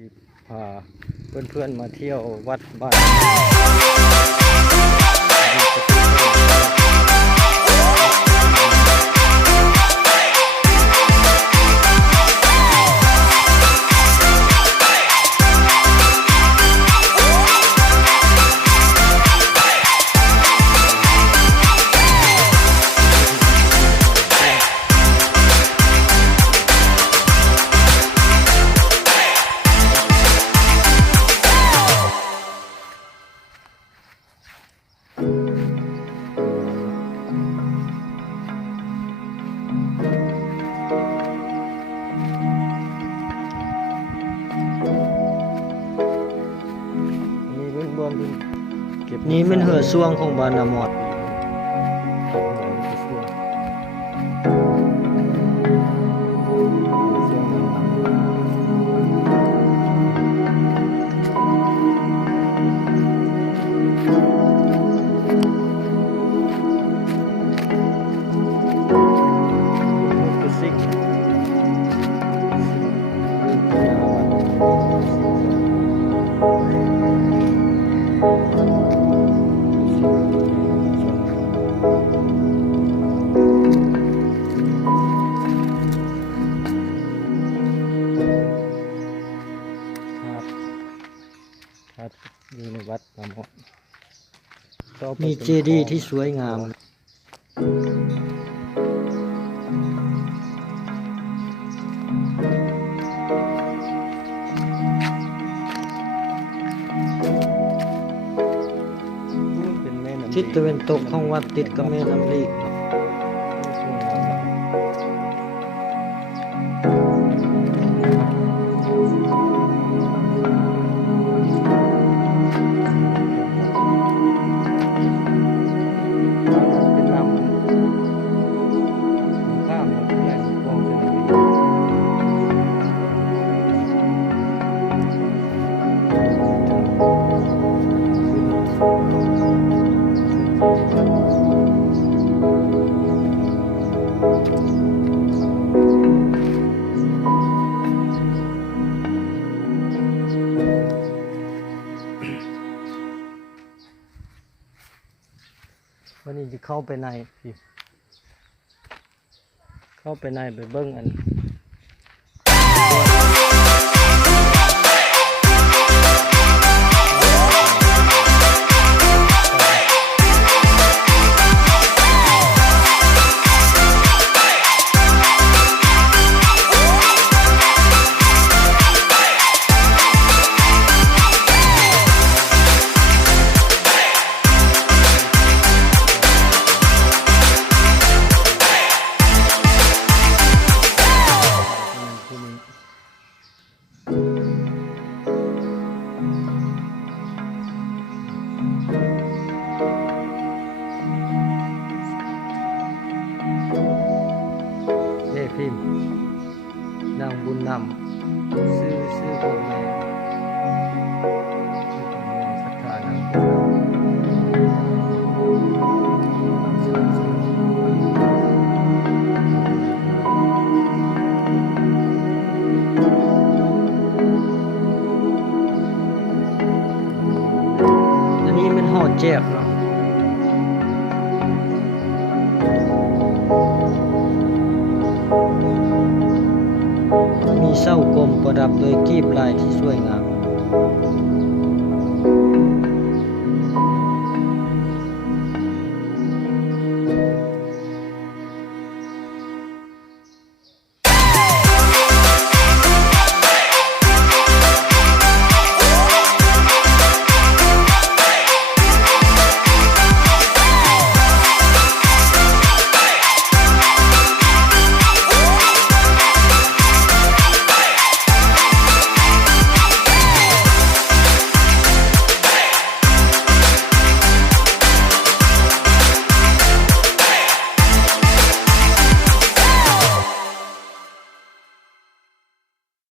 จีพาเพื่อนๆมาเที่ยววัดบ้านนี่มันเหือซ่วงของบ้านนาหมดอยู่ในวัดนาหมดมีเจดีย์ที่สวยงามทิศตะวันตกของวัดติดกับแม่น้ำลีกวันนี้จะเข้าไปในพี่เข้าไปในไปเบิ้งอันพิมพ์นางบุญนำซื้อของแม่ศรัทธานางบุญอันนี้มันห่อแจกเนาะมีเส้ากลมประดับโดยกลีบลายที่สวยงาม